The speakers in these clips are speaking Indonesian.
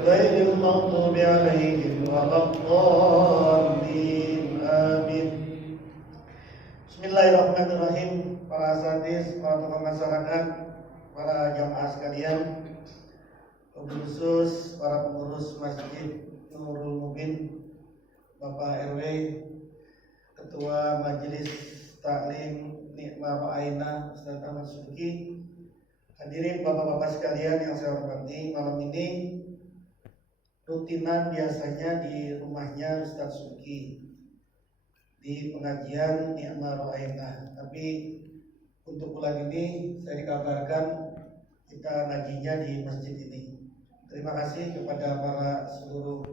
غير المغضوب عليهم ولا الضالين آمين. Bismillahirrahmanirrahim. Para asatidz, para tokoh masyarakat, para jamaah sekalian, khusus para pengurus Masjid Nurul Mubin, Bapak RW, Ketua Majelis Taklim Nikmah Ro'aina Ustaz Ahmad Subki, hadirin bapak-bapak sekalian yang saya hormati, malam ini rutinan biasanya di rumahnya Ustaz Subki di pengajian Nikmah Ro'aina, tapi untuk bulan ini saya dikabarkan kita ngajinya di masjid ini. Terima kasih kepada para seluruh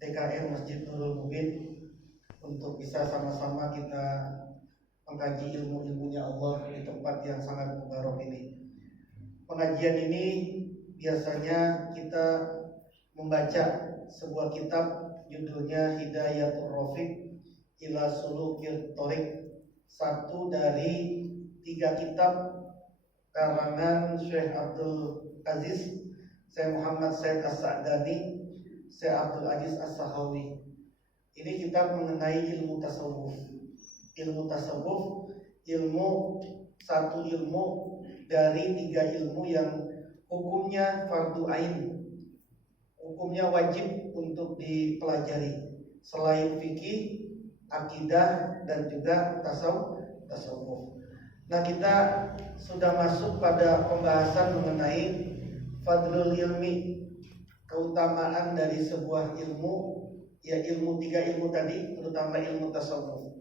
DKM Masjid Nurul Mubin untuk bisa sama-sama kita mengkaji ilmu-ilmunya Allah di tempat yang sangat mubarak ini. Pengajian ini biasanya kita membaca sebuah kitab judulnya Hidayatul Rafiq ila Sulukil Thoriq, satu dari 3 kitab karangan Syekh Abdul Aziz, Syekh Muhammad Said As-Sa'dani, Syekh Abdul Aziz As-Sahawi. Ini kitab mengenai ilmu tasawuf. Ilmu tasawuf, satu ilmu dari 3 ilmu yang hukumnya fardu ain, hukumnya wajib untuk dipelajari selain fikih, akidah, dan juga tasawuf. Nah, kita sudah masuk pada pembahasan mengenai fadlul ilmi, keutamaan dari sebuah ilmu, ya ilmu 3 ilmu tadi, terutama ilmu tasawuf.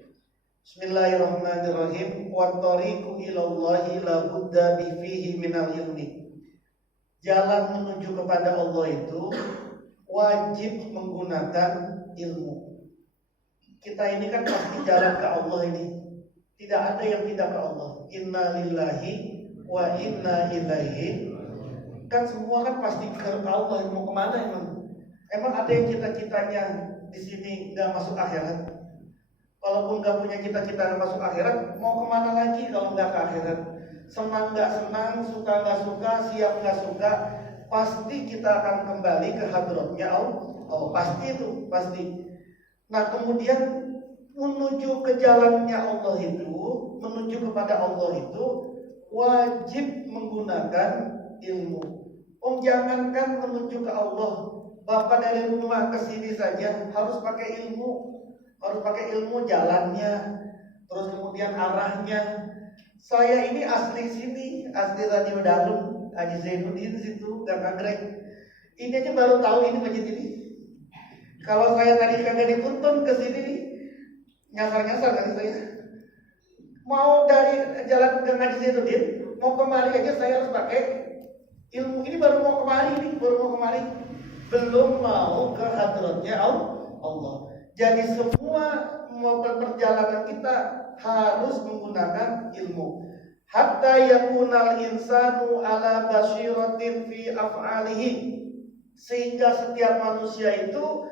Bismillahirrahmanirrahim. Wa tariqu ilallahi la budda bi fihi minal ilmi. Jalan menuju kepada Allah itu wajib menggunakan ilmu. Kita ini kan pasti jalan ke Allah ini. Tidak ada yang tidak ke Allah. Inna lillahi wa inna ilaihi. Kan semua kan pasti ke Allah. Mau kemana emang? Emang ada yang cita-citanya di sini nggak masuk akhirat? Walaupun nggak punya cita-cita masuk akhirat, mau kemana lagi kalau nggak ke akhirat? Senang nggak senang, suka nggak suka, siap nggak suka, pasti kita akan kembali ke hadratnya Allah. Pasti itu, pasti. Nah, kemudian menuju ke jalannya Allah itu, menuju kepada Allah itu wajib menggunakan ilmu. Jangankan menuju ke Allah, Bapak dari rumah ke sini saja harus pakai ilmu. Harus pakai ilmu jalannya, terus kemudian arahnya. Saya ini asli sini, asli Radio Darul, Haji Zainuddin situ, Gang Anggrek. Ini aja baru tahu ini masjid ini. Kalau saya tadi kagak dituntun ke sini, nyasar-nyasar kan saya. Mau dari jalan Gang Haji Zainuddin, mau kemari aja saya harus pakai ilmu. Ini baru mau kemari, belum mau ke hadratnya Allah. Jadi semua perjalanan kita harus menggunakan ilmu. Hatta yakunal insanu ala basyiratin fi af'alihi. Sehingga setiap manusia itu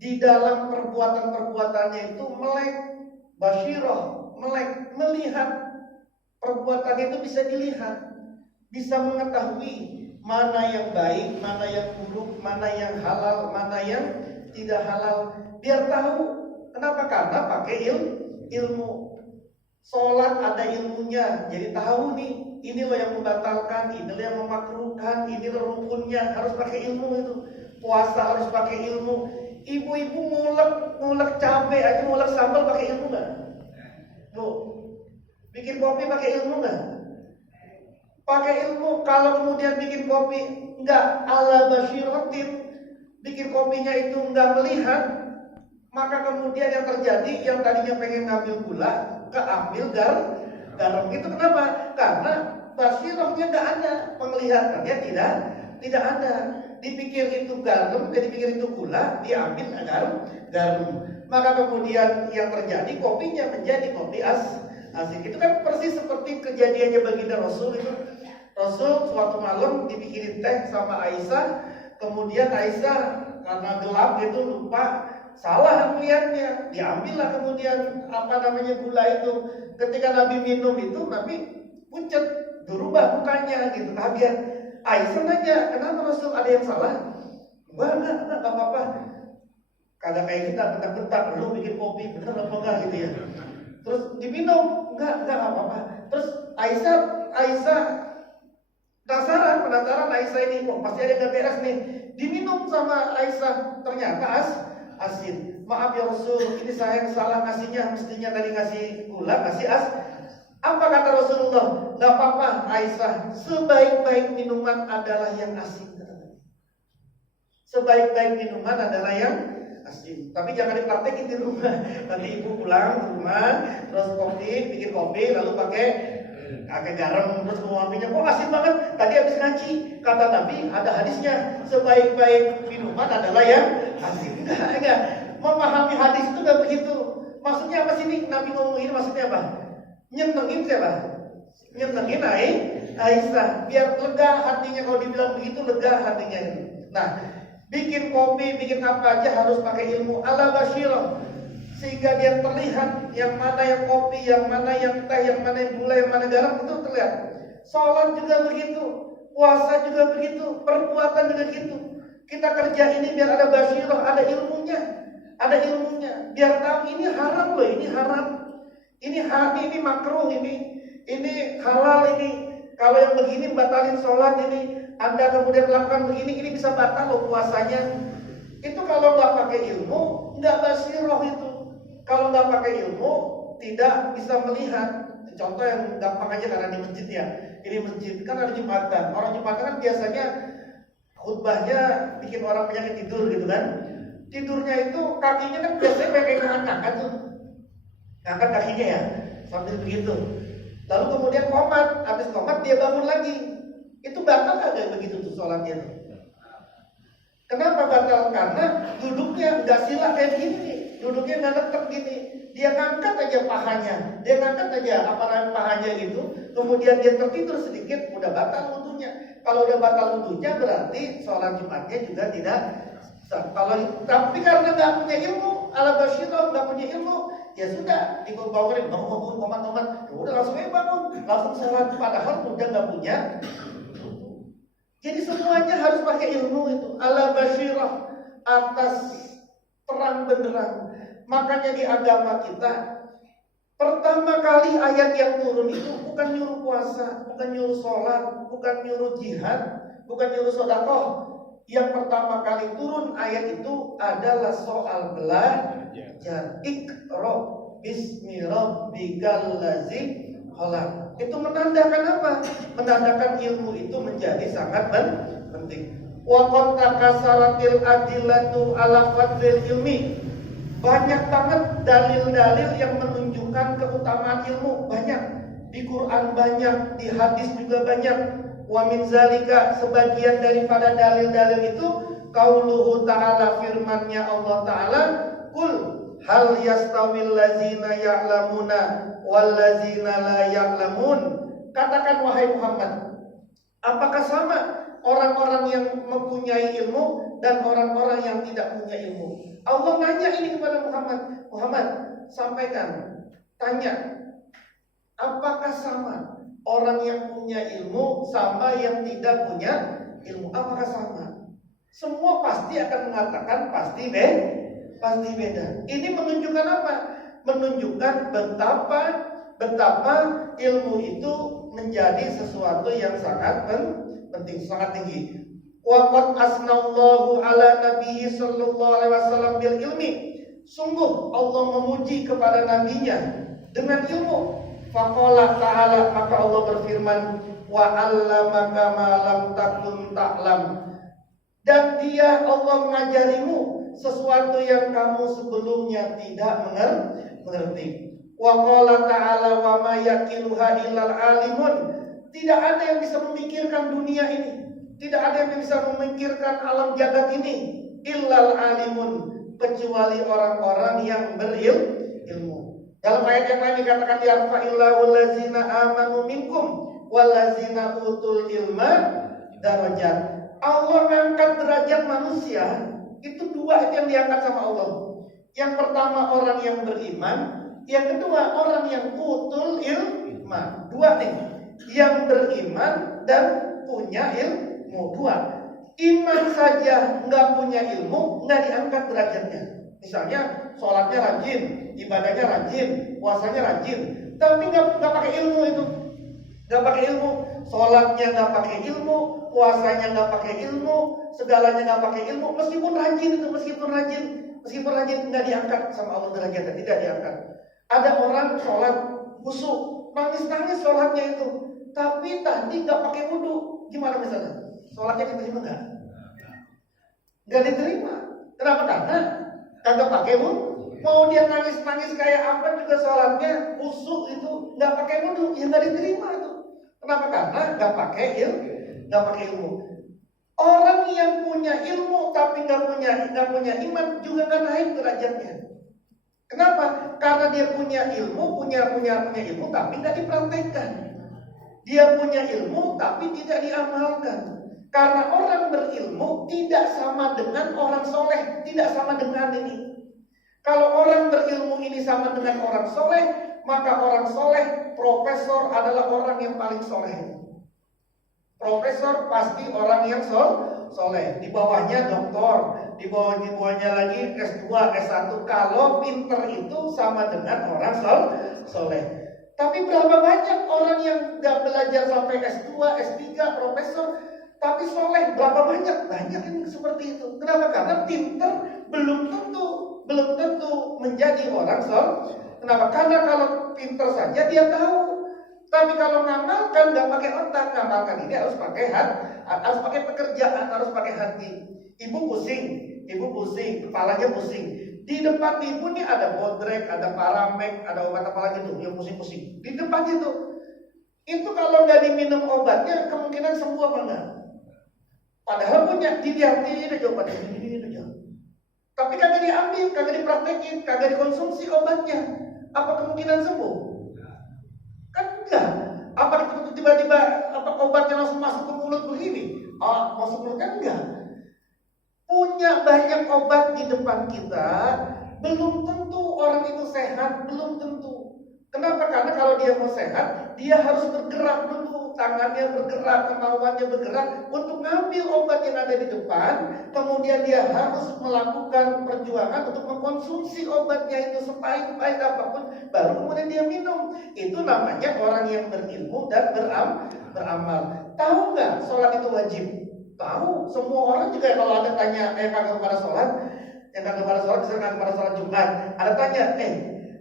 di dalam perbuatan-perbuatannya itu melek, basyirah, melek, melihat perbuatan itu bisa dilihat, bisa mengetahui mana yang baik, mana yang buruk, mana yang halal, mana yang tidak halal. Biar tahu. Kenapa? Karena pakai ilmu. Sholat ada ilmunya, jadi tahu nih, ini loh yang membatalkan, ini loh yang memakruhkan, ini loh rukunnya, harus pakai ilmu itu. Puasa harus pakai ilmu. Ibu-ibu ngulek cabai aja, ngulek sambal pakai ilmu nggak? Bu, bikin kopi pakai ilmu nggak? Pakai ilmu. Kalau kemudian bikin kopi nggak ala basyiratin, bikin kopinya itu nggak melihat, maka kemudian yang terjadi, yang tadinya pengen ngambil gula, keambil garam. Itu kenapa? Karena basirahnya nggak ada, penglihatannya tidak ada. Dipikir itu garam, dipikir itu gula, diambil garam. Maka kemudian yang terjadi, kopinya menjadi kopi asin. Itu kan persis seperti kejadiannya baginda Rasul itu. Rasul suatu malam dibikinin teh sama Aisyah, kemudian Aisyah karena gelap itu lupa, salah melihatnya, diambillah kemudian gula itu. Ketika Nabi minum itu, Nabi pucat, berubah mukanya gitu, kaget. Aisyah nanya, kenapa Rasul, ada yang salah? Enggak apa-apa. Kagak kayak kita bentak-bentak, lu bikin kopi, bener apa enggak gitu ya. Terus diminum, enggak apa-apa. Terus Aisyah penasaran Aisyah ini, kok pasti ada yang gak beres nih. Diminum sama Aisyah, ternyata asin. Maaf ya Rasul, ini saya yang salah ngasihnya, mestinya tadi ngasih gula, ngasih Apa kata Rasulullah? Gak apa-apa Aisyah, sebaik-baik minuman adalah yang asin. Sebaik-baik minuman adalah yang asin. Tapi jangan dipraktekin di rumah. Nanti ibu pulang ke rumah, terus bikin kopi, lalu pakai garam, terus menguapinya. Kok asin banget? Tadi habis ngaji. Kata Nabi, ada hadisnya. Sebaik-baik minuman adalah yang asin. Enggak. Memahami hadis itu enggak begitu. Maksudnya apa sih nih? Nabi ngomong ini maksudnya apa? Nyenengin siapa? Nyenengin Aisyah. Biar lega hatinya, kalau dibilang begitu lega hatinya. Nah, bikin kopi, bikin apa aja harus pakai ilmu ala basyirah, sehingga dia terlihat yang mana yang kopi, yang mana yang teh, yang mana yang gula, yang mana garam, itu terlihat. Sholat juga begitu, puasa juga begitu, perbuatan juga begitu. Kita kerja ini biar ada basyirah, ada ilmunya, biar tahu ini haram loh, ini haram, ini makruh, ini halal, ini kalau yang begini batalin sholat, ini Anda kemudian melakukan begini, ini bisa batal loh puasanya. Itu kalau nggak pakai ilmu, nggak basiroh itu. Kalau nggak pakai ilmu, tidak bisa melihat. Contoh yang gampang aja karena di masjid ya. Ini masjid kan ada Jumatan. Orang Jumatan kan biasanya khutbahnya bikin orang penyakit tidur gitu kan. Tidurnya itu kakinya kan biasanya pakai ngangkat tuh, ngangkat kakinya ya, sambil begitu. Lalu kemudian qomat, habis qomat dia bangun lagi. Itu batal kagak begitu tuh sholatnya? Kenapa batal? Karena duduknya nggak sila kayak gini, duduknya nggak tetap gini. Dia ngangkat aja pahanya, dia ngangkat aja pahanya gitu. Kemudian dia tertidur sedikit, udah batal wudunya. Kalau udah batal wudunya berarti sholat Jumatnya juga tidak sah. Tapi karena nggak punya ilmu, ala basyirah, nggak punya ilmu, ya sudah, ikut bangunin, bangun, komat, ya udah langsung bangun, langsung sholat. Padahal udah nggak punya. Jadi semuanya harus pakai ilmu itu, ala basyirah, atas terang benderang. Makanya di agama kita pertama kali ayat yang turun itu bukan nyuruh puasa, bukan nyuruh sholat, bukan nyuruh jihad, bukan nyuruh sedekah. Yang pertama kali turun ayat itu adalah soal belajar. Iqra bismi rabbikal ladzi khalaq. Itu menandakan apa? Menandakan ilmu itu menjadi sangat penting. Wa qad takasaratil adillatu ala fadlil ilmi. Banyak banget dalil-dalil yang menunjukkan keutamaan ilmu, banyak. Di Quran banyak, di hadis juga banyak. Wa min zalika, sebagian daripada dalil-dalil itu qauluhu ta'ala, firman-Nya Allah Ta'ala, qul hal yastawil ladzina ya'lamuna wal ladzina la ya'lamun. Katakan wahai Muhammad, apakah sama orang-orang yang mempunyai ilmu dan orang-orang yang tidak punya ilmu? Allah nanya ini kepada Muhammad. Muhammad, sampaikan, tanya, apakah sama orang yang punya ilmu sama yang tidak punya ilmu? Apakah sama? Semua pasti akan mengatakan pasti beda. Ini menunjukkan apa? Menunjukkan betapa ilmu itu menjadi sesuatu yang sangat penting, sangat tinggi. Wa qad asnallahu ala nabiyyi sallallahu alaihi wasallam bil ilmi. Sungguh Allah memuji kepada nabinya dengan ilmu. Faqala ta'ala, maka Allah berfirman, wa 'allamaka ma lam takun ta'lam. Dan dia Allah mengajarimu sesuatu yang kamu sebelumnya tidak mengerti. Wa qala ta'ala wa ma yaqiluha illal alimun. Tidak ada yang bisa memikirkan dunia ini, tidak ada yang bisa memikirkan alam jagat ini, illal alimun, kecuali orang-orang yang berilmu. Dalam ayat yang lain dikatakan yarfa'illahu allazina amanu minkum wallazina utul ilma darajat. Allah mengangkat derajat manusia. Itu dua yang diangkat sama Allah. Yang pertama orang yang beriman, yang kedua orang yang utul ilma. Dua nih, yang beriman dan punya ilmu. Dua. Iman saja nggak punya ilmu, nggak diangkat derajatnya. Misalnya sholatnya rajin, ibadahnya rajin, puasanya rajin, tapi nggak pakai ilmu itu, nggak pakai ilmu. Sholatnya nggak pakai ilmu, puasanya nggak pakai ilmu, segalanya nggak pakai ilmu. Meskipun rajin nggak diangkat sama Allah derajatnya, tidak diangkat. Ada orang sholat khusyuk, nangis sholatnya itu, tapi tadi nggak pakai wudu, gimana misalnya? Sholatnya diterima nggak? Nggak diterima. Kenapa? Karena kagak pakai wudu. Mau dia nangis kayak apa juga sholatnya khusyuk itu nggak pakai wudu, ya nggak diterima itu. Kenapa? Karena nggak pakai ilmu. Orang yang punya ilmu tapi nggak punya iman juga nggak naik derajatnya. Kenapa? Karena dia punya ilmu tapi nggak dipraktekkan. Dia punya ilmu tapi tidak diamalkan. Karena orang berilmu tidak sama dengan orang soleh, tidak sama dengan ini. Kalau orang berilmu ini sama dengan orang soleh, maka orang soleh, profesor adalah orang yang paling soleh. Profesor pasti orang yang soleh. Di bawahnya doktor, di bawahnya lagi S2, S1. Kalau pinter itu sama dengan orang soleh. Tapi berapa banyak orang yang gak belajar sampai S2, S3, profesor, tapi soleh? Berapa banyak? Banyak yang seperti itu. Kenapa? Karena pinter belum tentu menjadi orang soleh. Kenapa? Karena kalau pinter saja dia tahu, tapi kalau ngamalkan nggak pakai otak. Ngamalkan ini harus pakai hati, harus pakai pekerjaan, harus pakai hati. Ibu pusing, kepalanya pusing. Di depan ibu nih ada Bodrek, ada Paramek, ada obat apa lagi tuh yang pusing-pusing. Di depan itu kalau nggak diminum obatnya kemungkinan sembuh apa enggak? Padahal punya dilihat aja obatnya ini aja. Tapi kagak diambil, kagak dipraktekin, kagak dikonsumsi obatnya. Apa kemungkinan sembuh? Kan enggak. Apa tiba-tiba obatnya langsung masuk ke mulut begini? Masuk mulut kan enggak. Punya banyak obat di depan kita, belum tentu orang itu sehat, belum tentu. Kenapa? Karena kalau dia mau sehat, dia harus bergerak dulu, tangannya bergerak, kemauannya bergerak untuk ngambil obat yang ada di depan. Kemudian dia harus melakukan perjuangan untuk mengkonsumsi obatnya itu sepahit-pahit apapun, baru kemudian dia minum. Itu namanya orang yang berilmu dan beramal. Tahu nggak sholat itu wajib? Tahu. Semua orang juga kalau ada tanya, kagak kepada sholat, misalkan kepada sholat Jumat, ada tanya,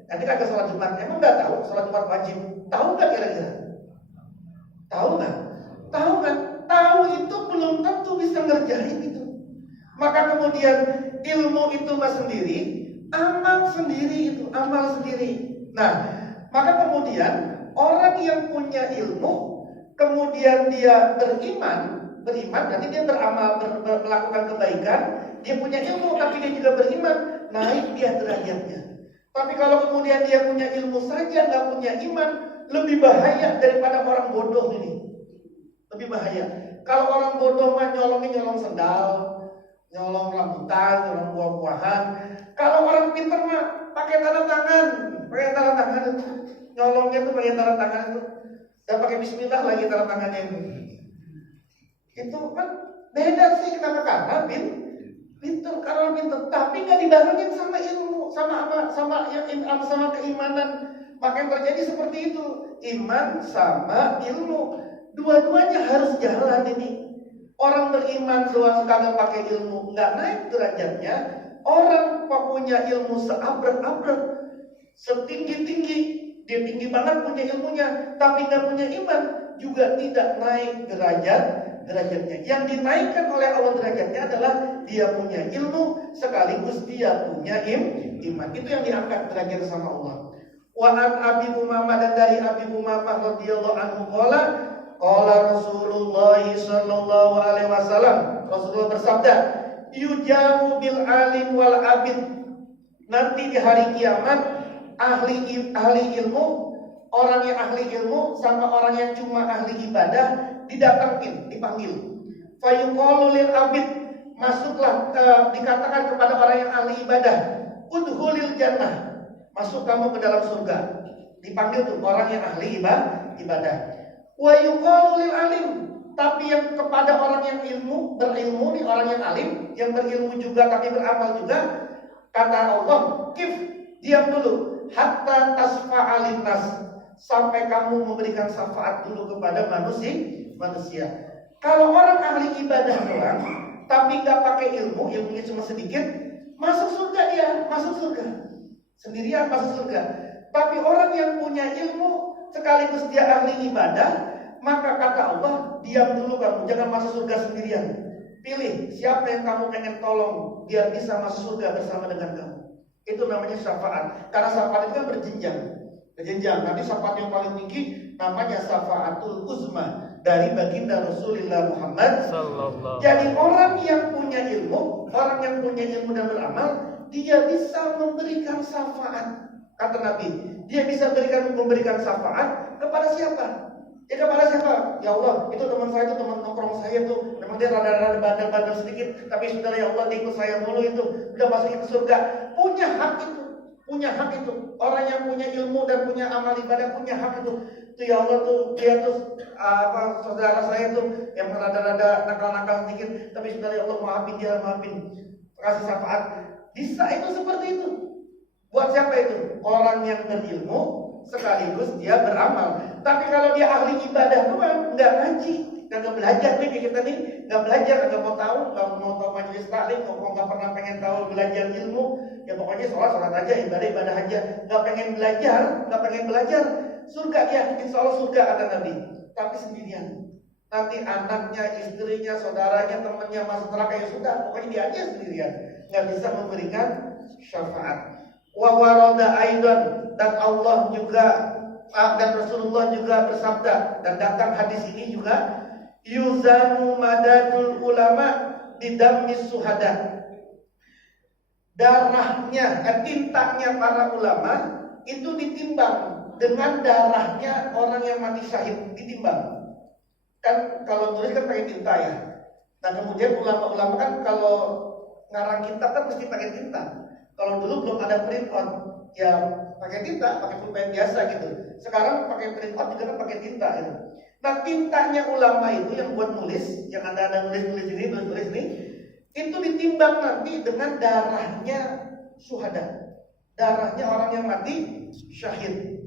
nanti kagak sholat Jumat, emang nggak tahu sholat Jumat wajib? Tahu nggak kira-kira? Tahu nggak? Tahu kan? Tahu itu belum tentu bisa ngerjain itu. Maka kemudian ilmu itu mas sendiri, amal sendiri. Nah, maka kemudian orang yang punya ilmu, kemudian dia beriman, nanti dia beramal, melakukan kebaikan, dia punya ilmu tapi dia juga beriman, naik dia derajatnya. Tapi kalau kemudian dia punya ilmu saja, nggak punya iman, lebih bahaya daripada orang bodoh ini. Lebih bahaya. Kalau orang bodoh mah nyolong sendal, nyolong rambutan, nyolong buah-buahan. Kalau orang pintar mah pakai tanda tangan itu. Nyolongnya tuh pakai tanda tangan itu. Dan pakai bismillah lagi tanda tangannya itu. Itu kan beda sih, kenapa? Karena pintar, tapi nggak dibarengin sama ilmu, sama keimanan. Maka yang terjadi seperti itu, iman sama ilmu, dua-duanya harus jalan ini. Orang beriman doang kagak pakai ilmu, nggak naik derajatnya. Orang punya ilmu seabrek-abrek, setinggi-tinggi, dia tinggi banget punya ilmunya, tapi nggak punya iman, juga tidak naik derajatnya. Yang dinaikkan oleh Allah derajatnya adalah dia punya ilmu sekaligus dia punya iman. Itu yang diangkat derajat sama Allah. Wa an Abi Umamah, dan dari Abi Umamah radhiyallahu anhu qala Rasulullah sallallahu alaihi wasallam, Rasulullah bersabda, yujamu bil alim wal abid. Nanti di hari kiamat ahli ilmu, orang yang ahli ilmu sama orang yang cuma ahli ibadah didatangin, dipanggil. Fayuqalu lil abid, masuklah, dikatakan kepada orang yang ahli ibadah, udhulil jannah, masuk kamu ke dalam surga. Dipanggil tuh orang yang ahli ibadah. Wa yuqalu lil alim, tapi Tapi yang kepada orang yang berilmu nih, orang yang alim, yang berilmu juga tapi beramal juga, kata Allah, kif, diam dulu, hatta tasfa'alin nas, sampai kamu memberikan syafaat dulu kepada manusia. Kalau orang ahli ibadah doang, tapi nggak pakai ilmunya cuma sedikit, masuk surga dia, masuk surga. Sendirian masuk surga. Tapi orang yang punya ilmu, sekaligus dia ahli ibadah, maka kata Allah, diam dulu kamu, jangan masuk surga sendirian. Pilih siapa yang kamu pengen tolong, biar bisa masuk surga bersama dengan kamu. Itu namanya syafaat. Karena syafaat itu kan berjenjang. Nanti syafaat yang paling tinggi namanya syafaatul uzma dari baginda Rasulullah Muhammad sallallahu. Jadi orang yang punya ilmu dan beramal, dia bisa memberikan syafaat. Kata Nabi, dia bisa memberikan syafaat kepada siapa? Ya kepada siapa? Ya Allah, itu teman saya itu, teman nongkrong saya tuh, memang dia rada-rada bandel-bandel sedikit, tapi sudah ya Allah, dia ikut saya mulu itu, udah masuk ke surga. Punya hak itu. Orang yang punya ilmu dan punya amal ibadah punya hak itu. Tuh ya Allah tuh, dia tuh saudara saya tuh yang rada-rada nakal-nakal sedikit, tapi sudah ya Allah, maafin. Kasih syafaat. Bisa itu seperti itu. Buat siapa itu? Orang yang berilmu sekaligus dia beramal. Tapi kalau dia ahli ibadah doang, nggak ngaji, nggak belajar nih kayak kita nih, nggak belajar, nggak mau tahu majelis taklim, nggak pernah pengen tahu belajar ilmu, ya pokoknya sholat aja, ibadah aja, nggak pengen belajar, surga dia, insya Allah surga kata Nabi, tapi sendirian. Nanti anaknya, istrinya, saudaranya, temannya masuk neraka, ya sudah, pokoknya dia aja sendirian, nggak bisa memberikan syafaat. Wa warada aidan, dan Allah juga dan Rasulullah juga bersabda, dan datang hadis ini juga, yuzanu madadul ulama bidammis suhada. Darahnya, tintanya para ulama itu ditimbang dengan darahnya orang yang mati syahid, ditimbang. Kan kalau tulis kan pakai tinta ya. Nah kemudian ulama-ulama kan kalau ngarang kitab kan mesti pakai tinta. Kalau dulu belum ada print on, ya pakai tinta, pakai pulpen biasa gitu. Sekarang pakai print on juga kan pakai tinta gitu. Nah tintanya ulama itu yang buat nulis, yang ada nulis ini, itu ditimbang nanti dengan darahnya syuhada, darahnya orang yang mati syahid.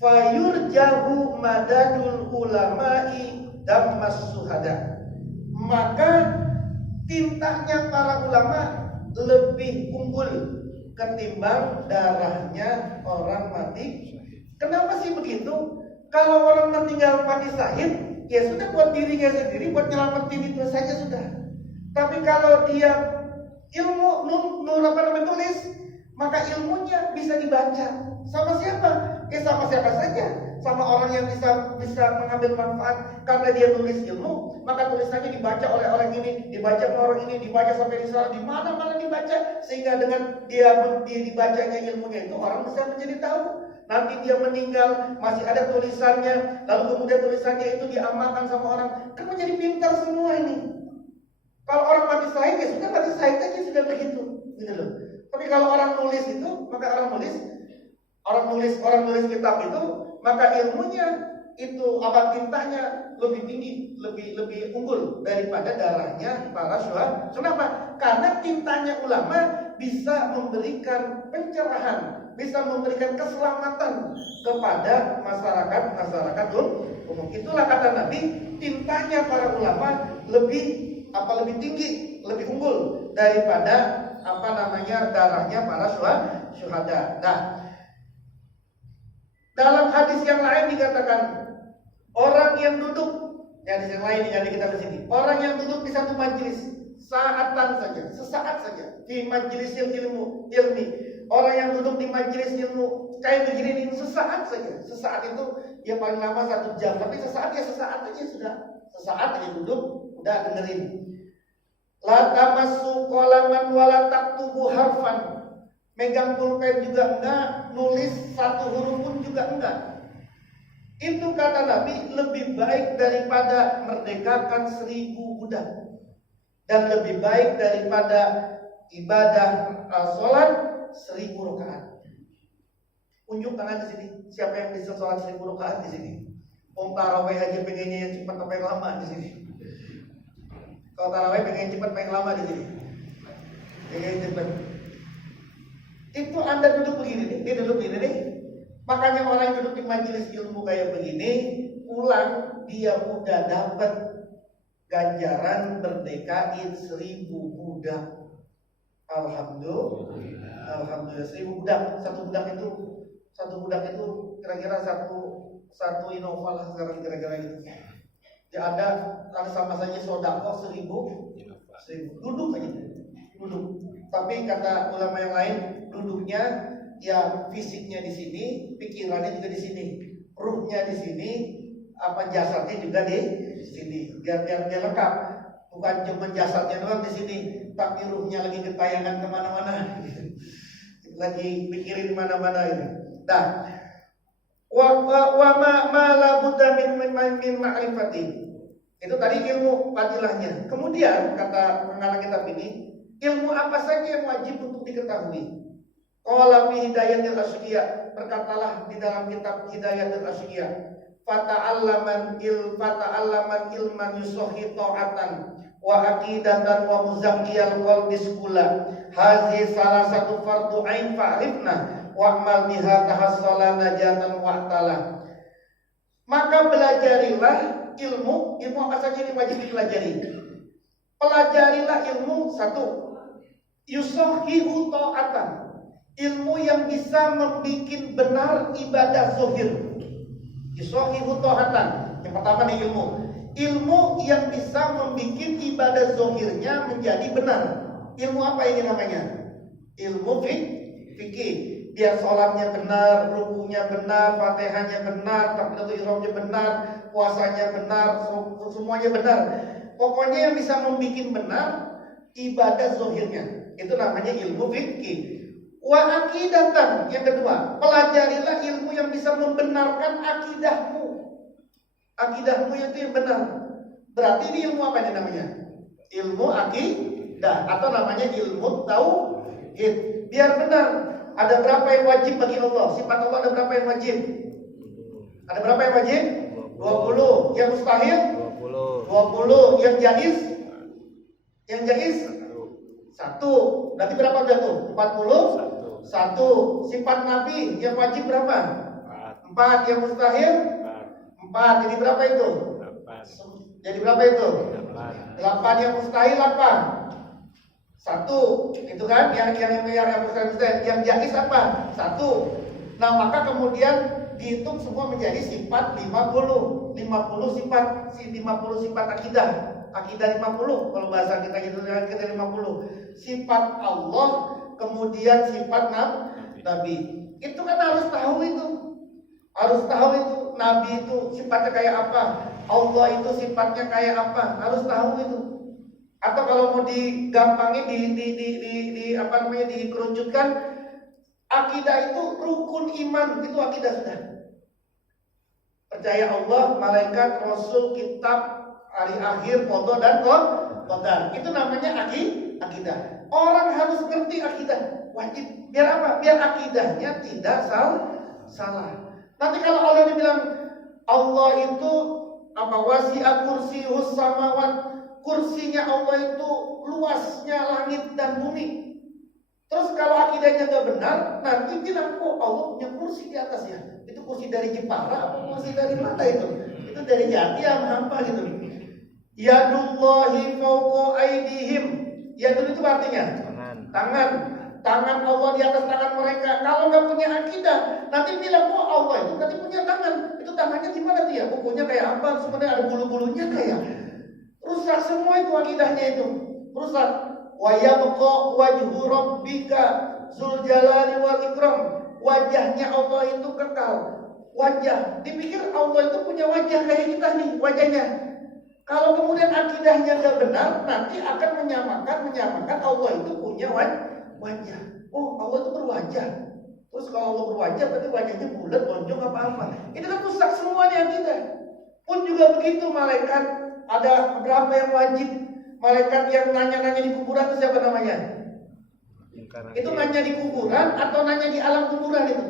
Fayurjahu madadul ulama'i dammas syuhada. Maka tintanya para ulama lebih unggul ketimbang darahnya orang mati. Kenapa sih begitu? Kalau orang meninggal mati syahid, ya sudah buat dirinya sendiri, buat nyelamatin itu saja sudah. Tapi kalau dia ilmu nulis, maka ilmunya bisa dibaca. Sama siapa? Ya sama siapa saja. Sama orang yang bisa mengambil manfaat karena dia nulis ilmu, maka tulisannya dibaca oleh orang ini, dibaca oleh orang ini, dibaca sampai di sana, di mana-mana dibaca, sehingga dengan dia dibacanya ilmunya itu orang bisa menjadi tahu. Nanti dia meninggal masih ada tulisannya, lalu kemudian tulisannya itu diamalkan sama orang, kan menjadi pintar semua ini. Kalau orang mati syahid ya sudah mati syahid aja, sudah begitu, gitu loh. Tapi kalau orang nulis itu, maka orang nulis kitab itu, maka ilmunya itu tintanya lebih tinggi, lebih unggul daripada darahnya para syuhada. Kenapa? Karena tintanya ulama bisa memberikan pencerahan, bisa memberikan keselamatan kepada masyarakat umum. Itulah kata Nabi, tintanya para ulama lebih tinggi, lebih unggul daripada darahnya para syuhada. Nah, dalam hadis yang lain dikatakan orang yang duduk, hadis yang lain yang kita di sini, orang yang duduk di satu majelis sesaat saja di majelis ilmi, orang yang duduk di majelis ilmu kayak begini ini sesaat saja. Sesaat itu ya paling lama 1 jam, tapi sesaat aja sudah. Sesaat aja duduk, udah dengerin. La tamassu qalaman wala taktubu harfan. Megang pulpen juga enggak, nulis 1 huruf pun juga enggak. Itu kata Nabi lebih baik daripada merdekakan 1000 budak, dan lebih baik daripada ibadah sholat 1000 rakaat. Unjuk tangan di sini, siapa yang bisa sholat 1000 rakaat di sini? Tarawih aja pengennya yang cepat sampai lama di sini. Kalau tarawih pengen cepat, pengen lama di sini. Pengen cepat. Itu Anda duduk begini nih, dia duduk begini nih. Makanya orang yang duduk di majelis ilmu kayak begini, pulang dia udah dapat ganjaran berdekain 1000 budak. Alhamdulillah. Alhamdulillah 1000 budak. Satu budak itu kira-kira satu Innova lah sekarang kira-kira gitu. Ya ada sama saja sodako 1000 duduk aja, duduk. Tapi kata ulama yang lain, duduknya ya fisiknya di sini, pikirannya juga di sini, ruhnya di sini, apa jasadnya juga di sini. Biar lengkap. Bukan cuma jasadnya doang di sini, tapi ruhnya lagi gentayangan kemana-mana, lagi mikirin mana-mana ini. Nah, wa ma la budda min ma'rifati. Itu tadi ilmu fadilahnya. Kemudian kata pengarang kitab ini, ilmu apa saja yang wajib untuk diketahui? Qala fi hidayatil asqiya, berkatalah di dalam kitab Hidayatul Asqiya, fata'allaman ilman yusahhi ta'atan wa aqidatan wa muzakkiyal qalbi sekula. Hazi salah satu fardu ain fa'rifna wa'mal biha tahassala najatan wa'tala. Maka belajarilah ilmu apa saja yang wajib dipelajari. Pelajarilah ilmu satu, yusahhihu ta'atan, ilmu yang bisa membikin benar ibadah zahir. Yusahhihu ta'atan. Yang pertama nih ilmu yang bisa membikin ibadah zahirnya menjadi benar. Ilmu apa ini namanya? Ilmu fikih. Biar sholatnya benar, rukunya benar, fatihahnya benar, takbiratul ihramnya benar, puasanya benar, semuanya benar. Pokoknya yang bisa membikin benar ibadah zahirnya, itu namanya ilmu fikih. Wa aqidatan, yang kedua, pelajarilah ilmu yang bisa membenarkan akidahmu. Akidahmu itu yang benar. Berarti ini ilmu apa ini namanya? Ilmu akidah, atau namanya ilmu tauhid. Biar benar. Ada berapa yang wajib bagi Allah? Sifat Allah ada berapa yang wajib? Ada berapa yang wajib? 20. Yang mustahil? 20. Yang jaiz? Yang jaiz? 1. Berarti berapa udah tuh? 40? 1. Sifat Nabi yang wajib berapa? 4. Yang mustahil? 4. Jadi berapa itu? 8. Jadi berapa itu? 8. Yang mustahil apa? 1. Itu kan yang mustahil. Yang jaiz apa? 1. Nah, maka kemudian dihitung semua menjadi sifat 50 sifat akidah. Akidah 50, kalau bahasa kita gitu, kita 50. Sifat Allah, kemudian sifat Nabi. Itu kan harus tahu itu. Harus tahu itu. Nabi itu sifatnya kayak apa? Allah itu sifatnya kayak apa? Harus tahu itu. Atau kalau mau digampangin dikerucutkan, akidah itu rukun iman, itu akidah sudah. Percaya Allah, malaikat, rasul, kitab, hari akhir, qada dan qadar. Itu namanya akidah. Orang harus ngerti akidah, wajib. Biar apa? Biar akidahnya tidak salah. Nanti kalau Allah dibilang Allah itu apa? Wasi'a kursiyus samawat, kursinya Allah itu luasnya langit dan bumi. Terus kalau akidahnya nggak benar, nanti bilang, oh Allah punya kursi di atas ya. Itu kursi dari Jepara, apa kursi dari mana itu? Itu dari Jatian, apa gitu. Yadullahi fawqa aydihim. Yadul itu artinya tangan Allah di atas tangan mereka. Kalau nggak punya akidah, nanti bilang, oh Allah itu nanti punya tangan. Itu tangannya gimana tuh ya? Bukunya kayak apa? Sebenarnya ada bulu-bulunya kayak. Rusak semua itu akidahnya itu. Rusak. Wa yabqa wajhu rabbika dzul jalali wal ikram. Wajahnya Allah itu kekal. Wajah. Dipikir Allah itu punya wajah kayak kita nih, wajahnya. Kalau kemudian akidahnya enggak benar, nanti akan menyamakan Allah itu punya wajah. Oh, Allah itu berwajah. Terus kalau Allah berwajah, berarti wajahnya bulat, lonjong apa-apa. Itu kan rusak semua nih akidah. Pun juga begitu malaikat. Ada berapa yang wajib? Malaikat yang nanya-nanya di kuburan itu siapa namanya? Itu nanya di kuburan atau nanya di alam kuburan itu?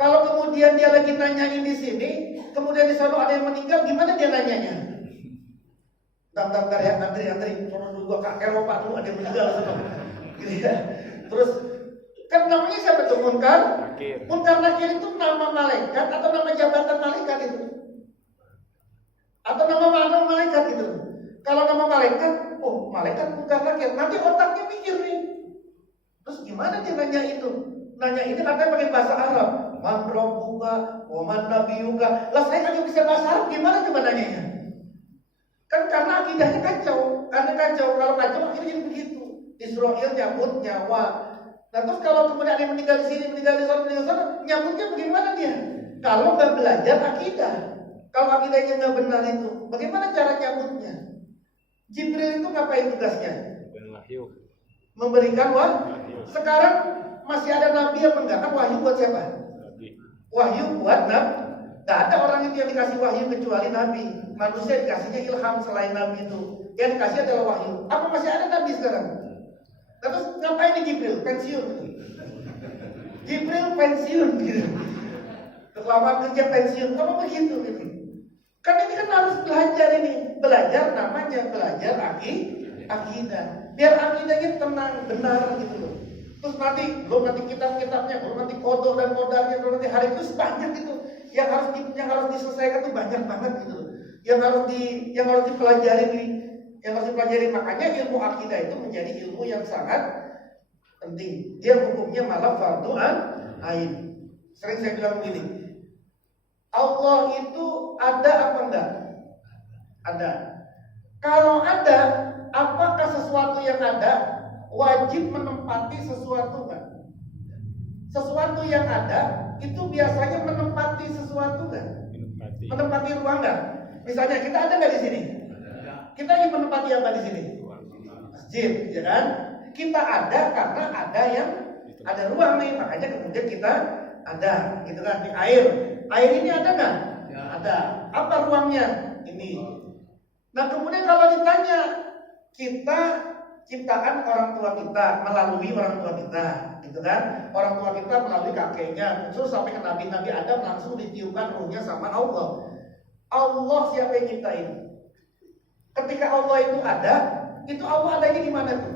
Kalau kemudian dia lagi nanyain di sini, kemudian di sana ada yang meninggal, gimana dia nanyanya? Bentar ya, antri. Sono dulu gua ke Eropa dulu ada yang meninggal sono. Gitu ya. Terus kan namanya siapa tuh? Munkar? Munkar Nakir itu nama malaikat atau nama jabatan malaikat itu? Atau nama malaikat gitu? Kalau nama malaikat, oh malaikat Munkar Nakir. Nanti otaknya mikir nih. Terus gimana dia nanya itu? Nanya ini katanya pakai bahasa Arab. Man rabbuka wa man nabiyuka. Lah saya kagak bisa bahasa Arab, gimana coba nanyanya? Kan karena akidahnya kacau. Karena kacau, kalau kacau akhirnya jadi begitu. Israel nyambut nyawa. Nah terus kalau kemudian ada yang meninggal di sini, meninggal di sana, nyambutnya bagaimana dia? Kalau nggak belajar akidah, kalau akidahnya nggak benar itu, bagaimana cara nyambutnya? Jibril itu ngapain tugasnya? Memberikan wahyu. Sekarang masih ada nabi apa enggak? Kan wahyu buat siapa? Wahyu buat nabi. Tidak ada orang itu yang dikasih wahyu kecuali nabi. Manusia dikasihnya ilham selain nabi itu. Yang dikasih adalah wahyu. Apa masih ada nabi sekarang? Terus ngapain nih Jibril? Pensiun. Jibril pensiun gitu. Lama kerja pensiun. Apa begitu gitu? Kan ini kan harus belajar ini. Belajar namanya belajar akidah. Biar akidahnya tenang, benar gitu loh. Terus nanti kitab-kitabnya, belum nanti kodok dan kodalnya, belum nanti hari itu banyak gitu. Yang harus diselesaikan tuh banyak banget gitu loh. Yang harus dipelajari, makanya ilmu akidah itu menjadi ilmu yang sangat penting. Dia hukumnya malah fardu ain. Sering saya bilang begini, Allah itu ada apa enggak? Ada. Kalau ada, apakah sesuatu yang ada wajib menempati sesuatu enggak? Sesuatu yang ada itu biasanya menempati sesuatu enggak? Menempati ruang enggak? Misalnya kita ada nggak di sini? Kita ingin menempati apa di sini? Masjid, ya kan? Kita ada karena ada ruang nih, makanya kemudian kita ada, gitu kan? Di air ini ada nggak? Ada. Apa ruangnya? Ini. Nah kemudian kalau ditanya, kita ciptaan orang tua kita melalui orang tua kita, gitu kan? Orang tua kita melalui kakeknya, terus sampai ke Nabi Adam langsung ditiupkan ruhnya sama Allah. Allah siapa yang ciptain? Ketika Allah itu Allah adanya di mana tuh?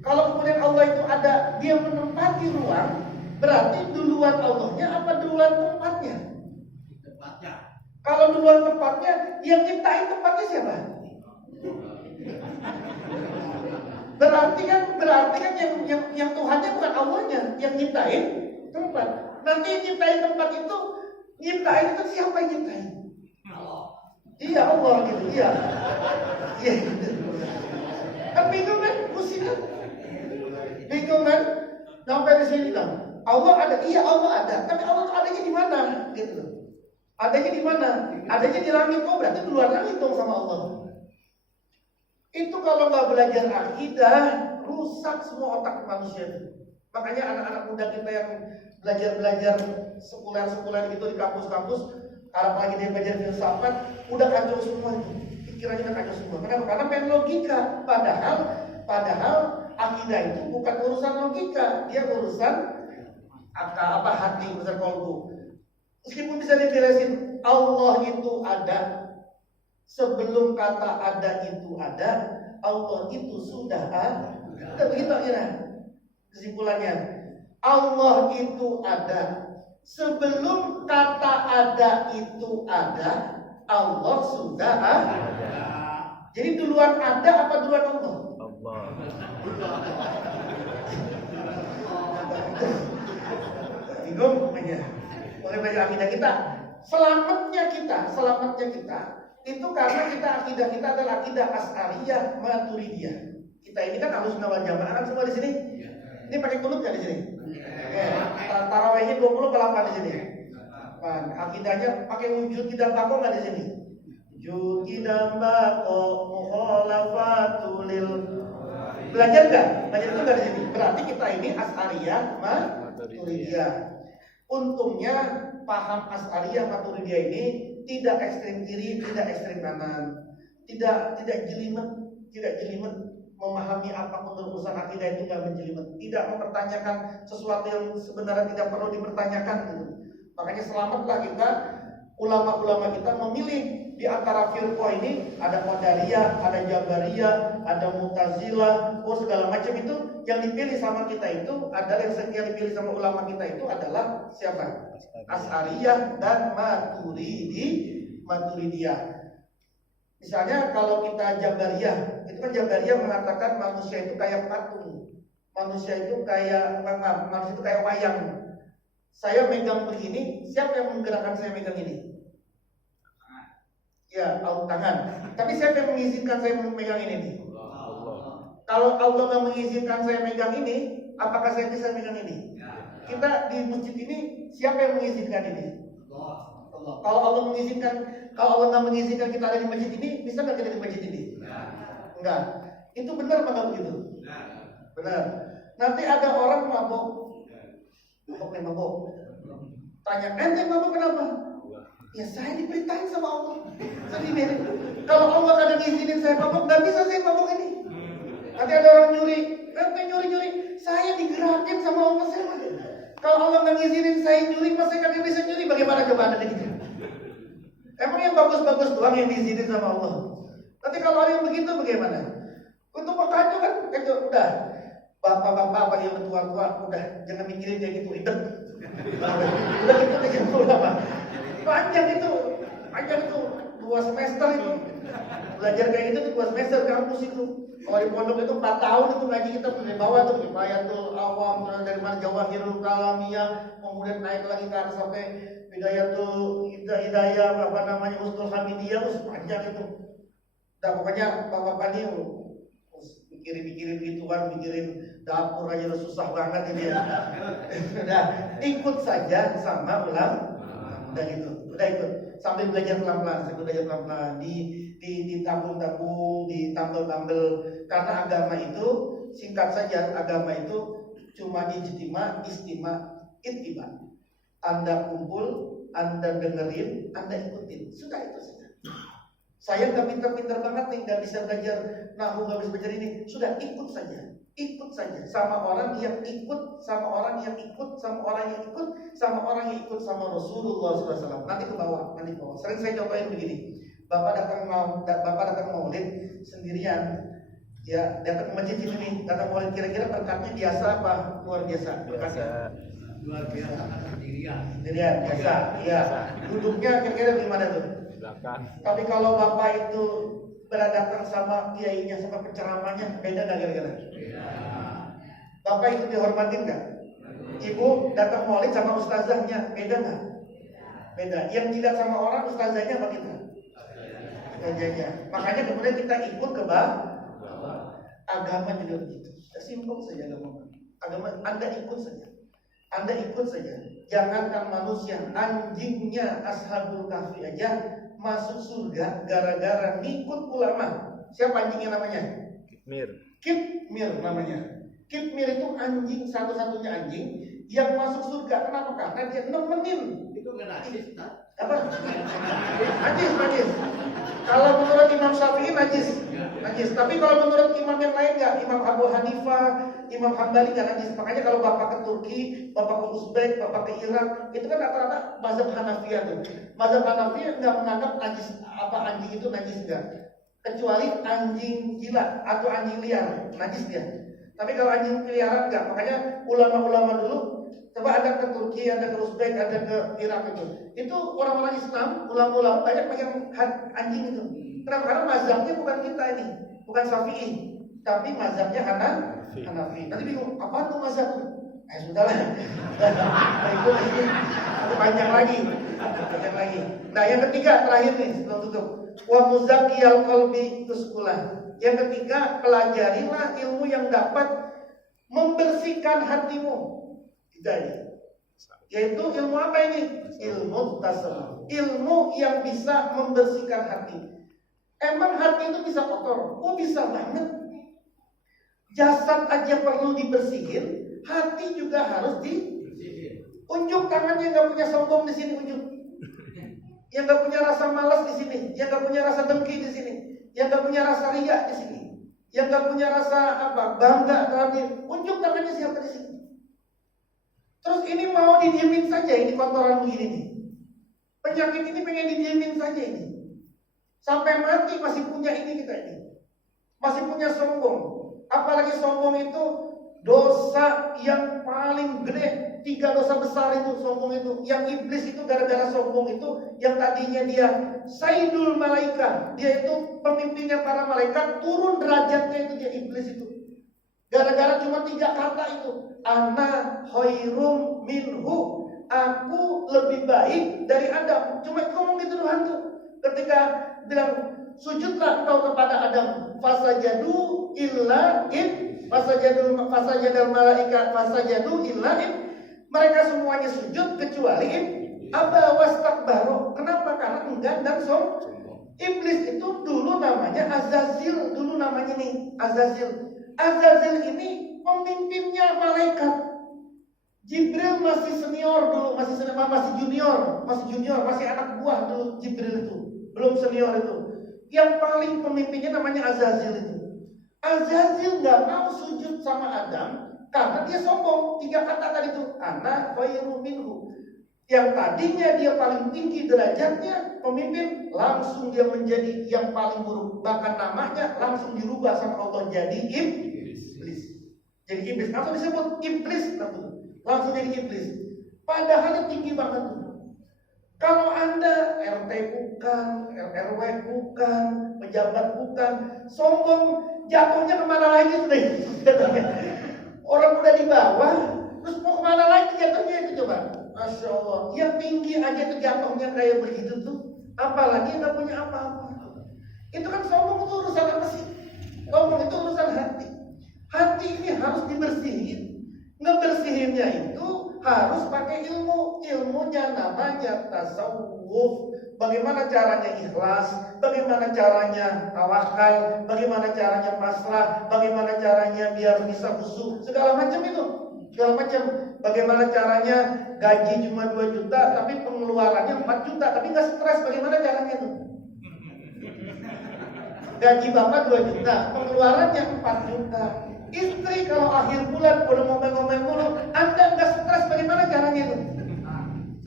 Kalau kemudian Allah itu ada, dia menempati ruang, berarti duluan Allahnya apa duluan tempatnya? Tempatnya. Kalau duluan tempatnya, yang ciptain tempatnya siapa? Berarti kan yang Tuhannya bukan Allahnya, yang nyiptain tempat. Nanti yang nyiptain tempat itu, nyiptain itu siapa yang nyiptain? Iya Allah gitu, iya gitu. Kan bingung kan, pusing kan? Bingung kan? Sampai di sini kan, Allah ada, iya Allah ada, tapi Allah tuh adanya di mana? Gitu. Adanya di mana? Adanya di langit, oh berarti di luar langit dong sama Allah. Itu kalau nggak belajar akidah, rusak semua otak manusia itu. Makanya anak-anak muda kita yang belajar sekuler gitu di kampus-kampus, apalagi dia belajar filsafat, udah kacau semua itu. Pikirannya udah kacau semua. Kenapa? Karena main logika. Padahal akidah itu bukan urusan logika, dia urusan hati, urusan kolbu. Meskipun bisa dijelasin Allah itu ada, sebelum kata ada itu ada, Allah itu sudah ada. Udah begitu akhirnya. Kesimpulannya, Allah itu ada. Sebelum kata ada itu ada, Allah sudah ada. Jadi duluan ada apa duluan Allah? Allah. Bingung aja. Oleh belajar akidah kita, selamatnya kita itu karena akidah kita adalah akidah Asy'ariyah Maturidiyah. Kita ini kan Ahlussunnah wal Jamaah kan semua di sini. Ini pakai kunut nggak di sini? Tarawihnya 20 ke 8 di sini. Akidahnya pakai wujud tidak bako nggak di sini? Wujud tidak bako mukhalafatulil. Belajar nggak? Belajar itu nggak di sini? Berarti kita ini Asy'ariyah Maturidiyah. Untungnya paham Asy'ariyah Maturidiyah ini tidak ekstrem kiri, tidak ekstrem kanan, tidak jelimet memahami apapun urusan akidah itu nggak menjelimet, tidak mempertanyakan sesuatu yang sebenarnya tidak perlu dipertanyakan gitu. Makanya selamatlah kita, ulama-ulama kita memilih di antara firqah ini ada Qadariyah, ada Jabariyah, ada Mu'tazilah, segala macam itu yang dipilih sama kita itu adalah yang dipilih sama ulama kita itu adalah siapa? Asy'ariyah dan Maturidiyah. Misalnya kalau kita Jabariyah, itu kan Jabariyah mengatakan manusia itu kayak patung, manusia itu kayak wayang. Saya megang begini, siapa yang menggerakkan saya megang ini? Ya, tangan. Tapi siapa yang mengizinkan saya memegang ini nih? Allah. Kalau Allah nggak mengizinkan saya megang ini, apakah saya bisa megang ini? Kita di masjid ini, siapa yang mengizinkan ini? Allah. Kalau Allah nggak mengizinkan kita ada di masjid ini, bisa nggak kita di masjid ini? Enggak. Itu benar apa nggak begitu? Benar. Nanti ada orang mabuk. Tanya, ente mabuk kenapa? Ya saya diperintahin sama Allah. Kalau Allah kadang izinin saya mabuk, nggak bisa saya mabuk ini. Nanti ada orang nyuri, nyuri. Saya digerakin sama Allah saya. Kalau Allah nggak izinin saya nyuri, mas saya kagak bisa nyuri. Bagaimana coba anda gitu? Emang yang bagus-bagus doang yang diizinin sama Allah. Nanti kalau ada yang begitu bagaimana? Untuk makanya kan itu udah bapak-bapak yang tua-tua udah jangan mikirin kayak gitu ribet. Udah gitu aja ulama. Panjang itu 2 semester itu belajar kayak gitu 2 semester kampus itu. Kalau di pondok itu 4 tahun itu ngaji kita dari bawah tuh Himayatul Awam, dari mana Jawahirul Kalamiyah, kemudian naik lagi ke atas sampai Hidayatul Hidayah Husnul Hamidiyah, panjang itu. Nah pokoknya bapak-bapak ini mikirin begituan, mikirin dapur aja udah susah banget ini ya. Udah ikut saja sama ulama. Udah ikut sambil belajar pelan-pelan, ditabung-tabung, ditambel-tambel. Karena agama itu singkat saja, agama itu cuma ijtima, istima, ittiba. Anda kumpul, Anda dengerin, Anda ikutin. Sudah itu saja. Saya nggak pintar-pintar banget nih, nggak bisa belajar nahu, nggak bisa belajar ini. Sudah ikut saja sama orang yang ikut, sama orang yang ikut, sama orang yang ikut, sama orang yang ikut sama Rasulullah SAW. Nanti ke bawah. Sering saya contohin begini. Bapak datang maulid sendirian, ya datang ke masjid ini nih, datang maulid kira-kira berkatnya biasa apa luar biasa? Berkatnya luar biasa, sendirian biasa. Ya. Duduknya kira-kira gimana tuh? Tapi kalau bapak itu datang sama kiainya, sama penceramahnya, beda nggak kira-kira? Bapak itu dihormatin nggak? Ibu datang maulid sama ustazahnya, beda nggak? Beda. Yang dilihat sama orang ustazahnya apa kita? Ustazahnya. Makanya kemudian kita ikut ke bawah. Agama juga begitu. Simpel saja agama. Anda ikut saja. Jangankan manusia, anjingnya Ashabul Kahfi aja masuk surga gara-gara ngikut ulama. Siapa anjingnya namanya? Kitmir namanya. Kitmir itu anjing, satu-satunya anjing yang masuk surga. Kenapa? Karena dia nemenin. Itu nggak najis, apa? Najis. Kalau menurut Imam Syafi'i najis. Tapi kalau menurut imam yang lain nggak, Imam Abu Hanifah, Imam Hambali nggak najis. Makanya kalau bapak ke Turki, bapak ke Uzbek, bapak ke Irak, itu kan rata-rata mazhab Hanafiyah tuh. Mazhab Hanafiyah nggak menganggap najis anjing itu najis enggak. Kecuali anjing gila atau anjing liar, najis dia. Tapi kalau anjing peliharaan enggak. Makanya ulama-ulama dulu, coba ada ke Turki, ada ke Uzbek, ada ke Irak itu orang-orang Islam, ulama-ulama banyak pegang anjing itu. Kenapa? Karena mazhabnya bukan kita ini, bukan Syafi'i, tapi mazhabnya Hanafi. Nanti bingung, apa tuh mazhab? Sudahlah. Itu panjang lagi. Nah, yang ketiga terakhir nih sebelum tutup. Wa muzakkiyal qalbi tuskulah. Yang ketiga, pelajarilah ilmu yang dapat membersihkan hatimu. Yaitu ilmu apa ini? Ilmu tasawuf. Ilmu yang bisa membersihkan hati. Emang hati itu bisa kotor? Oh, bisa banget. Jasad aja perlu dibersihin, hati juga harus dibersihin. Unjuk tangannya nggak punya sombong di sini, unjuk. Yang nggak punya rasa malas di sini, yang nggak punya rasa dengki di sini, yang nggak punya rasa riya di sini, yang nggak punya rasa bangga dalam diri, unjuk tangannya siapa di sini. Terus ini mau didiemin saja ini kotoran begini nih. Penyakit ini pengen didiemin saja ini. Sampai mati masih punya ini kita ini. Masih punya sombong. Apalagi sombong itu dosa yang paling gede. 3 dosa besar itu sombong itu. Yang iblis itu gara-gara sombong itu, yang tadinya dia Sayyidul Malaikat, dia itu pemimpinnya para malaikat, turun derajatnya itu dia iblis itu. Gara-gara cuma 3 kata itu. Ana khairum minhu. Aku lebih baik dari Adam. Cuma ngomong gitu doang tuh. Ketika bilang sujudlah engkau kepada Adam, fasajadu illa fasajadul malaikat fasajadu illa mereka semuanya sujud kecuali aba wastakbaru. Kenapa? Karena enggan dan sombong. Iblis itu dulu namanya Azazil, dulu namanya nih Azazil. Azazil ini pemimpinnya malaikat. Jibril masih senior dulu, masih junior, masih anak buah dulu Jibril itu. Belum senior itu. Yang paling pemimpinnya namanya Azazil itu. Azazil nggak mau sujud sama Adam karena dia sombong. 3 kata tadi itu, ana khairum minhu. Yang tadinya dia paling tinggi derajatnya, pemimpin, langsung dia menjadi yang paling buruk. Bahkan namanya langsung dirubah sama Allah jadi iblis. Jadi iblis langsung disebut iblis langsung jadi iblis. Padahal tinggi banget tuh. Kalau Anda RT bukan, RW bukan, pejabat bukan, sombong, jatuhnya kemana lagi sudah? Orang udah di bawah, terus mau kemana lagi jatuhnya itu coba? Masya Allah, yang tinggi aja tuh jatuhnya kayak begitu tuh, apalagi nggak punya apa-apa. Itu kan sombong itu urusan apa sih? Sombong itu urusan hati. Hati ini harus dibersihin. Ngebersihinnya itu harus pakai ilmu. Ilmunya namanya tasawuf. Bagaimana caranya ikhlas, bagaimana caranya tawakal, bagaimana caranya pasrah, bagaimana caranya biar bisa khusyuk, segala macam itu. Segala macam. Bagaimana caranya gaji cuma 2 juta tapi pengeluarannya 4 juta tapi nggak stres, bagaimana caranya itu? Gaji bapak 2 juta, pengeluarannya 4 juta. Istri kalau akhir bulan udah ngomel-ngomel mulu, Anda nggak stres, bagaimana caranya itu?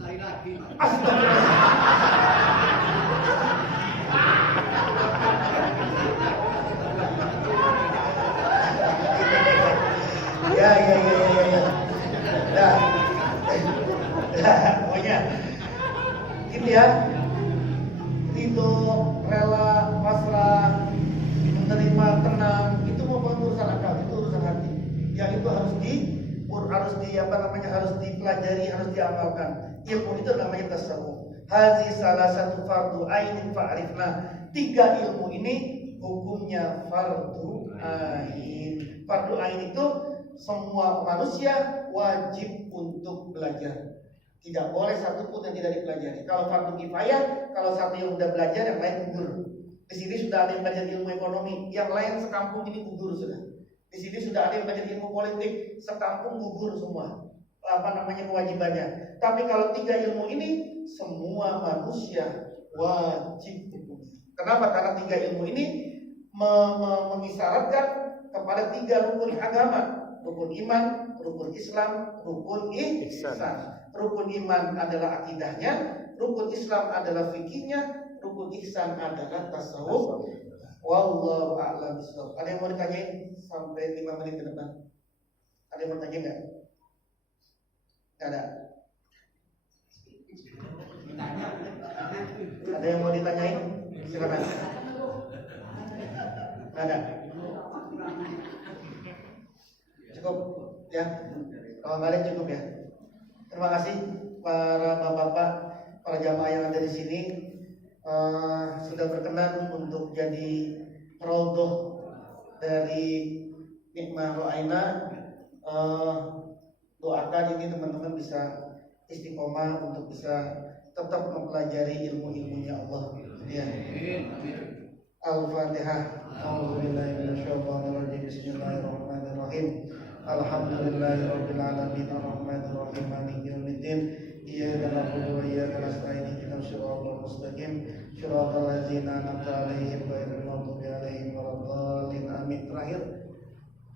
Cari lagi. Ya. Pokoknya gitu ya. Ridho, rela, pasrah, menerima, tenang, itu bukan urusan akal, itu urusan hati. Yang itu harus dipelajari, harus diamalkan. Ilmu itu namanya tasawuf. Hazi salah satu fardu ainin fa'rifna. 3 ilmu ini hukumnya fardu ain. Fardu ain itu semua manusia wajib untuk belajar. Tidak boleh satu pun yang tidak dipelajari. Kalau fardu kifayah, kalau satu yang udah belajar, yang lain gugur. Di sini sudah ada yang belajar ilmu ekonomi, yang lain sekampung ini gugur sudah. Di sini sudah ada yang belajar ilmu politik, sekampung gugur semua. Kewajibannya. Tapi kalau 3 ilmu ini, semua manusia wajib dipunya. Kenapa? Karena 3 ilmu ini mengisyaratkan kepada 3 rukun agama. Rukun iman, rukun Islam, rukun ihsan. Rukun iman adalah akidahnya, rukun Islam adalah fikihnya, rukun ihsan adalah tasawuf. Wallahu a'lam bishawab. Ada yang mau ditanyain sampai 5 menit ke depan? Ada yang mau tanya enggak? Enggak ada. Ada yang mau ditanyain? Silakan. Enggak ada. Cukup ya. Kalau nggak ada cukup ya. Terima kasih para bapak-bapak, para jamaah yang ada di sini sudah berkenan untuk jadi raudhah dari Nikmah Ro'aina. Doakan ini teman-teman bisa istiqomah untuk bisa tetap mempelajari ilmu-ilmunya Allah. Ya. Al-Fatihah. A'udzubillahi minasyaitonirrajim. Bismillahirrahmanirrahim. Alhamdulillahirabbil alamin arrahmanir rahim maliki yaumiddin. Iyyaka na'budu wa iyyaka nasta'in ihdinas siratal mustaqim siratal ladzina an'amta 'alaihim ghairil maghdubi 'alaihim waladdallin. Amin. Terakhir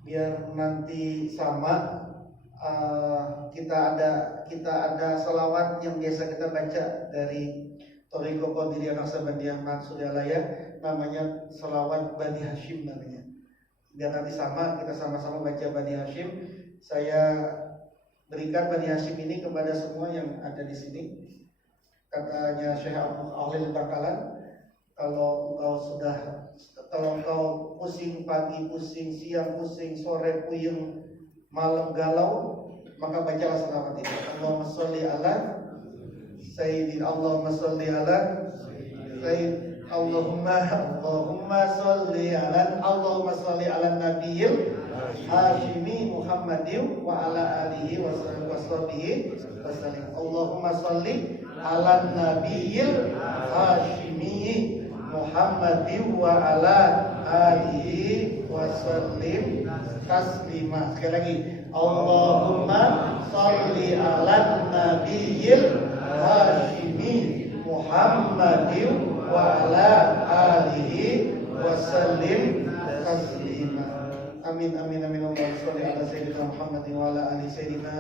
biar nanti sama kita ada salawat yang biasa kita baca dari Toriko Qadiriyah Naksabandiyah Maksudalaya, namanya selawat Bani Hashim namanya. Biar nanti kita sama-sama baca Bani Hashim. Saya berikan Bani Hashim ini kepada semua yang ada di sini. Katanya Syekh Abu Khalil Bakalan, kalau engkau pusing pagi, pusing siang, pusing sore, puyeng, malam galau, maka bacalah selawat ini. Allahumma sholli ala Sayyidina, Allahumma sholli ala Sayyid, Allahumma sholli ala Nabiyil Hashimi Muhammadin wa ala alihi wa sahbihi wasallim. Allahumma sholli ala Nabiyil Hashimi Muhammadin wa ala alihi wa sallim taslima. Sekali lagi, Allahumma sholli ala Nabiyil Hashimi Muhammadin wa ala alihi wa sallim taslima. Amin amin amin. Allahumma sholli ala Sayyidina Muhammadin wa ala ali Sayyidina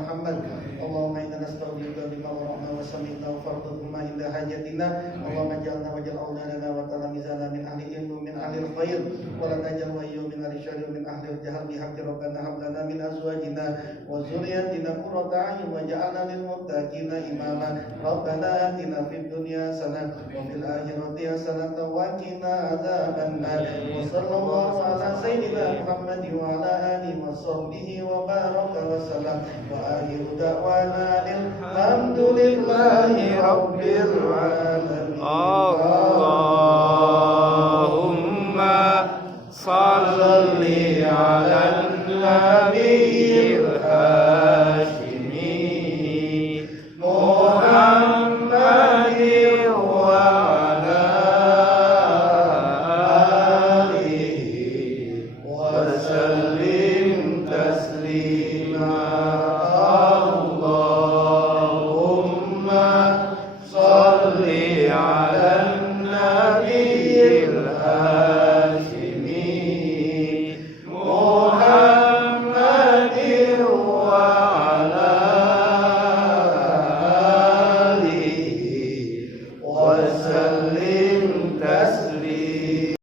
Muhammad. Allahumma inna nastaghfiruka bima warahna wa sami'na wa fardhumma inda hajatina. Allahumma ij'alna waj'al awladana wa talamizana min ahli ilmi min ahli al-khair wa la taj'al wayyu min ahli syarri min ahli al-jahl bi haqqi rabbana hab lana min azwajina wa dzurriyyatina qurrata a'yun waj'alna lil muttaqina imama. Rabbana atina fid dunya hasanah wa fil akhirati hasanah wa qina adzabannar. Wa sallallahu ala sayyidina Muhammadin wa ala alihi wa sahbihi wa baraka wa sallam. Wa akhiru da'wana alhamdulillahi rabbil alamin. Allahumma salli ala